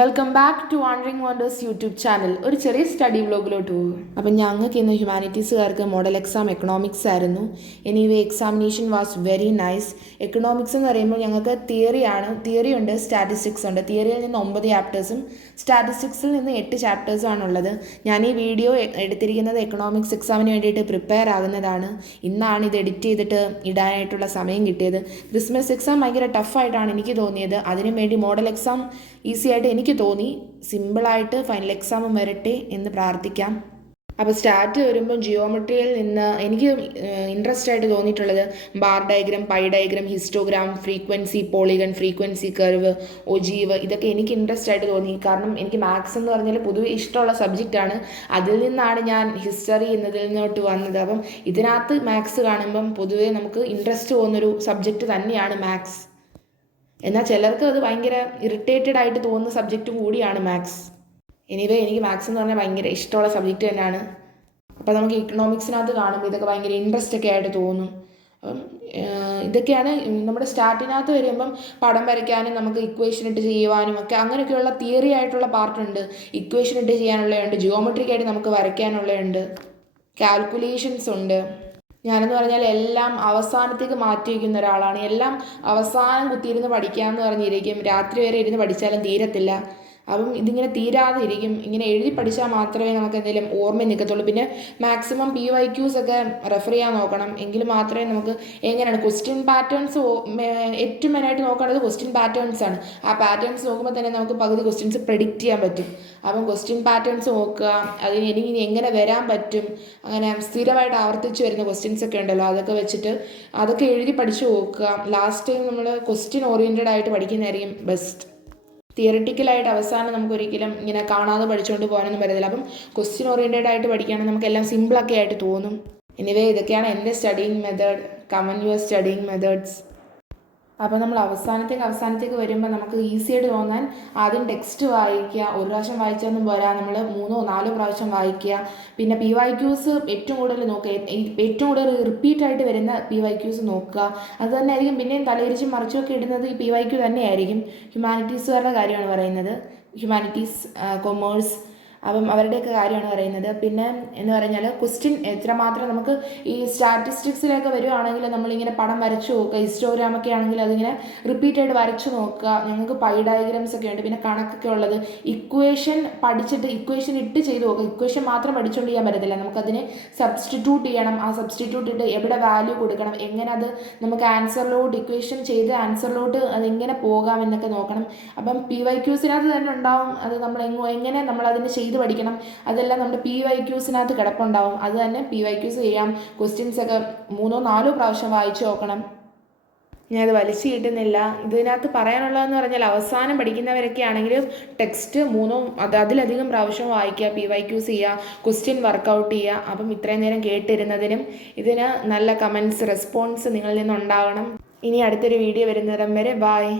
Welcome back to wandering wonders YouTube channel. ഒരു ചെറിയ study വ്ലോഗിലോട്ട് പോകും. അപ്പം ഞങ്ങൾക്ക് ഇന്ന് ഹ്യൂമാനിറ്റീസുകാർക്ക് മോഡൽ എക്സാം എക്കണോമിക്സ് ആയിരുന്നു. Anyway examination was very nice. Economics എന്ന് പറയുമ്പോൾ ഞങ്ങൾക്ക് തിയറി ഉണ്ട്, സ്റ്റാറ്റിസ്റ്റിക്സ് ഉണ്ട്. തിയറിയിൽ നിന്ന് 9 ചാപ്റ്റേഴ്സും സ്റ്റാറ്റിസ്റ്റിക്സിൽ നിന്ന് 8 ചാപ്റ്റേഴ്സും ആണുള്ളത്. ഞാൻ ഈ വീഡിയോ എടുത്തിരിക്കുന്നത് എക്കണോമിക്സ് എക്സാമിന് വേണ്ടിയിട്ട് പ്രിപ്പയർ ആകുന്നതാണ്. ഇന്നാണ് ഇത് എഡിറ്റ് ചെയ്തിട്ട് ഇടാനായിട്ടുള്ള സമയം കിട്ടിയത്. ക്രിസ്മസ് എക്സാം ഭയങ്കര ടഫായിട്ടാണ് എനിക്ക് തോന്നിയത്. അതിനു വേണ്ടി മോഡൽ എക്സാം ഈസി ആയിട്ട് എനിക്ക് തോന്നി. സിമ്പിളായിട്ട് ഫൈനൽ എക്സാമും വരട്ടെ എന്ന് പ്രാർത്ഥിക്കാം. അപ്പോൾ സ്റ്റാർട്ട് വരുമ്പം ജിയോമെട്രിയിൽ നിന്ന് എനിക്ക് ഇൻട്രസ്റ്റ് ആയിട്ട് തോന്നിയിട്ടുള്ളത് bar diagram, pi diagram, histogram, frequency, polygon, frequency curve, ogive, ഇതൊക്കെ എനിക്ക് ഇൻട്രസ്റ്റ് ആയിട്ട് തോന്നി. കാരണം എനിക്ക് മാത്സ് എന്ന് പറഞ്ഞാൽ പൊതുവെ ഇഷ്ടമുള്ള സബ്ജക്റ്റാണ്. അതിൽ നിന്നാണ് ഞാൻ ഹിസ്റ്ററി എന്നതിൽ നിന്നോട്ട് വന്നത്. അപ്പം ഇതിനകത്ത് മാത്സ് കാണുമ്പം പൊതുവെ നമുക്ക് ഇൻട്രസ്റ്റ് തോന്നുന്നൊരു സബ്ജക്റ്റ് തന്നെയാണ് മാത്സ്. എന്നാൽ ചിലർക്ക് അത് ഭയങ്കര ഇറിറ്റേറ്റഡ് ആയിട്ട് തോന്നുന്ന സബ്ജക്റ്റും കൂടിയാണ് മാത്സ്. എനിവേ എനിക്ക് മാത്സ് എന്ന് പറഞ്ഞാൽ ഭയങ്കര ഇഷ്ടമുള്ള സബ്ജക്റ്റ് തന്നെയാണ്. അപ്പോൾ നമുക്ക് ഇക്കണോമിക്സിനകത്ത് കാണുമ്പോൾ ഇതൊക്കെ ഭയങ്കര ഇൻട്രസ്റ്റ് ഒക്കെ ആയിട്ട് തോന്നും. അപ്പം ഇതൊക്കെയാണ് നമ്മുടെ സ്റ്റാർട്ടിനകത്ത് വരുമ്പം പടം വരയ്ക്കാനും നമുക്ക് ഇക്വേഷൻ ഇട്ട് ചെയ്യുവാനും ഒക്കെ അങ്ങനെയൊക്കെയുള്ള തിയറി ആയിട്ടുള്ള പാർട്ടുണ്ട്. ഇക്വേഷൻ ഇട്ട് ചെയ്യാനുള്ളതുണ്ട്, ജിയോമെട്രിക്കായിട്ട് നമുക്ക് വരയ്ക്കാനുള്ളതുണ്ട്, കാൽക്കുലേഷൻസ് ഉണ്ട്. ഞാനെന്ന് പറഞ്ഞാൽ എല്ലാം അവസാനത്തേക്ക് മാറ്റി വയ്ക്കുന്ന ഒരാളാണ്. എല്ലാം അവസാനം കുത്തിയിരുന്ന് പഠിക്കാമെന്ന് പറഞ്ഞിരിക്കും. രാത്രി വരെ ഇരുന്ന് പഠിച്ചാലും തീരത്തില്ല. അപ്പം ഇതിങ്ങനെ തീരാതെ ഇരിക്കും. ഇങ്ങനെ എഴുതി പഠിച്ചാൽ മാത്രമേ നമുക്ക് എന്തെങ്കിലും ഓർമ്മ നിൽക്കത്തുള്ളൂ. പിന്നെ മാക്സിമം PYQs ഒക്കെ റെഫർ ചെയ്യാൻ നോക്കണം. എങ്കിൽ മാത്രമേ നമുക്ക് എങ്ങനെയാണ് ക്വസ്റ്റ്യൻ പാറ്റേൺസ് ഏറ്റവും മെയിനായിട്ട് നോക്കേണ്ടത് ക്വസ്റ്റ്യൻ പാറ്റേൺസ് ആണ്. ആ പാറ്റേൺസ് നോക്കുമ്പോൾ തന്നെ നമുക്ക് പകുതി ക്വസ്റ്റ്യൻസ് പ്രെഡിക്റ്റ് ചെയ്യാൻ പറ്റും. അപ്പം ക്വസ്റ്റ്യൻ പാറ്റേൺസ് നോക്കുക, അതിന് എനിക്ക് ഇനി എങ്ങനെ വരാൻ പറ്റും, അങ്ങനെ സ്ഥിരമായിട്ട് ആവർത്തിച്ച് വരുന്ന ക്വസ്റ്റ്യൻസ് ഒക്കെ ഉണ്ടല്ലോ, അതൊക്കെ വെച്ചിട്ട് അതൊക്കെ എഴുതി പഠിച്ച് നോക്കുക. ലാസ്റ്റ് ടൈം നമ്മൾ ക്വസ്റ്റ്യൻ ഓറിയൻറ്റഡ് ആയിട്ട് പഠിക്കുന്നതായിരിക്കും ബെസ്റ്റ്. തിയറിറ്റിക്കലായിട്ട് അവസാനം നമുക്ക് ഒരിക്കലും ഇങ്ങനെ കാണാതെ പഠിച്ചുകൊണ്ട് പോകാനൊന്നും പറ്റത്തില്ല. അപ്പം ക്വസ്റ്റ്യൻ ഓറിയൻറ്റഡ് ആയിട്ട് പഠിക്കുകയാണെങ്കിൽ നമുക്ക് എല്ലാം സിമ്പിളൊക്കെ ആയിട്ട് തോന്നും. എനിവേ ഇതൊക്കെയാണ് എൻ്റെ studying method. Comment your studying methods. അപ്പോൾ നമ്മൾ അവസാനത്തേക്ക് വരുമ്പോൾ നമുക്ക് ഈസി ആയിട്ട് തോന്നാൻ ആദ്യം ടെക്സ്റ്റ് വായിക്കുക. ഒരു പ്രാവശ്യം വായിച്ചൊന്നും പോരാ, നമ്മൾ 3-4 പ്രാവശ്യം വായിക്കുക. പിന്നെ PYQs ഏറ്റവും കൂടുതൽ നോക്കുക. ഏറ്റവും കൂടുതൽ റിപ്പീറ്റായിട്ട് വരുന്ന PYQs നോക്കുക. അത് തന്നെ ആയിരിക്കും പിന്നെയും തലയിരിച്ചും മറിച്ചുമൊക്കെ ഇടുന്നത് ഈ PYQ തന്നെയായിരിക്കും. ഹ്യൂമാനിറ്റീസുകാരുടെ കാര്യമാണ് പറയുന്നത്, ഹ്യൂമാനിറ്റീസ്, കൊമേഴ്സ്, അപ്പം അവരുടെയൊക്കെ കാര്യമാണ് പറയുന്നത്. പിന്നെ എന്ന് പറഞ്ഞാൽ ക്വസ്റ്റ്യൻ എത്രമാത്രം നമുക്ക് ഈ സ്റ്റാറ്റിസ്റ്റിക്സിലൊക്കെ വരുവാണെങ്കിൽ നമ്മളിങ്ങനെ പടം വരച്ചു നോക്കുക. ഹിസ്റ്റോഗ്രാമൊക്കെ ആണെങ്കിൽ അതിങ്ങനെ റിപ്പീറ്റായിട്ട് വരച്ചു നോക്കുക. ഞങ്ങൾക്ക് പൈ ഡയഗ്രാംസ് ഒക്കെ ഉണ്ട്, പിന്നെ കണക്കൊക്കെ ഉള്ളത്. ഇക്വേഷൻ പഠിച്ചിട്ട് ഇക്വേഷൻ ഇട്ട് ചെയ്ത് നോക്കുക. ഇക്വേഷൻ മാത്രം പഠിച്ചുകൊണ്ട് ചെയ്യാൻ പറ്റത്തില്ല, നമുക്കതിനെ സബ്സ്റ്റിറ്റ്യൂട്ട് ചെയ്യണം. ആ സബ്സ്റ്റിറ്റ്യൂട്ട് ഇട്ട് എവിടെ വാല്യൂ കൊടുക്കണം, എങ്ങനെ അത് നമുക്ക് ആൻസറിലോട്ട് ഇക്വേഷൻ ചെയ്ത് ആൻസറിലോട്ട് അതെങ്ങനെ പോകാം എന്നൊക്കെ നോക്കണം. അപ്പം PYQസിനകത്ത് തന്നെ ഉണ്ടാവും അത് നമ്മൾ എങ്ങനെ നമ്മളതിന് ചെയ്ത് പഠിക്കണം. അതെല്ലാം നമ്മുടെ PYQസിനകത്ത് കിടപ്പുണ്ടാവും. അത് തന്നെ PYQs ചെയ്യാം. ക്വസ്റ്റ്യൻസൊക്കെ 3-4 പ്രാവശ്യം വായിച്ചു നോക്കണം. ഞാനത് വലിച്ചു കിട്ടുന്നില്ല. ഇതിനകത്ത് പറയാനുള്ളതെന്ന് പറഞ്ഞാൽ അവസാനം പഠിക്കുന്നവരൊക്കെ ആണെങ്കിൽ ടെക്സ്റ്റ് 3 അതിലധികം പ്രാവശ്യം വായിക്കുക, PYQs ചെയ്യുക, ക്വസ്റ്റ്യൻ വർക്കൗട്ട് ചെയ്യുക. അപ്പം ഇത്രയും നേരം കേട്ടിരുന്നതിനും ഇതിന് നല്ല കമൻറ്റ്സ്, റെസ്പോൺസ് നിങ്ങളിൽ നിന്നുണ്ടാവണം. ഇനി അടുത്തൊരു വീഡിയോ വരുന്നിടം വരെ ബായ്.